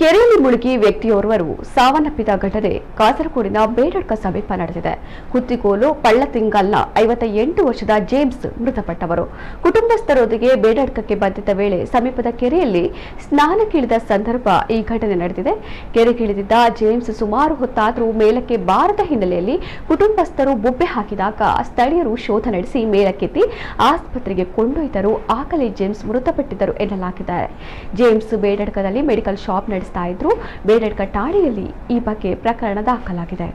ಕೆರೆಯಲ್ಲಿ ಮುಳುಗಿ ವ್ಯಕ್ತಿಯೋರ್ವರು ಸಾವನ್ನಪ್ಪಿದ ಘಟನೆ ಕಾಸರಗೋಡಿನ ಬೇಡಡ್ಕ ಸಮೀಪ ನಡೆದಿದೆ. ಕುತ್ತಿಗೋಲು ಪಳ್ಳತಿಂಗಲ್ನ 58 ವರ್ಷದ ಜೇಮ್ಸ್ ಮೃತಪಟ್ಟವರು. ಕುಟುಂಬಸ್ಥರೊಂದಿಗೆ ಬೇಡಡ್ಕಕ್ಕೆ ಬಂದಿದ್ದ ವೇಳೆ ಸಮೀಪದ ಕೆರೆಯಲ್ಲಿ ಸ್ನಾನಕ್ಕಿಳಿದ ಸಂದರ್ಭ ಈ ಘಟನೆ ನಡೆದಿದೆ. ಕೆರೆಗಿಳಿದಿದ್ದ ಜೇಮ್ಸ್ ಸುಮಾರು ಹೊತ್ತಾದರೂ ಮೇಲಕ್ಕೆ ಬಾರದ ಹಿನ್ನೆಲೆಯಲ್ಲಿ ಕುಟುಂಬಸ್ಥರು ಬೊಬ್ಬೆ ಹಾಕಿದಾಗ ಸ್ಥಳೀಯರು ಶೋಧ ನಡೆಸಿ ಮೇಲಕ್ಕೆತ್ತಿ ಆಸ್ಪತ್ರೆಗೆ ಕೊಂಡೊಯ್ದರು. ಆಗಲೇ ಜೇಮ್ಸ್ ಮೃತಪಟ್ಟಿದ್ದರು ಎನ್ನಲಾಗಿದೆ. ಜೇಮ್ಸ್ ಬೇಡಡ್ಕದಲ್ಲಿ ಮೆಡಿಕಲ್ ಶಾಪ್ ನಡೆಸಿದರು. ಬೇಡಡ್ಕ ಠಾಣೆಯಲ್ಲಿ ಈ ಬಗ್ಗೆ ಪ್ರಕರಣ ದಾಖಲಾಗಿದೆ.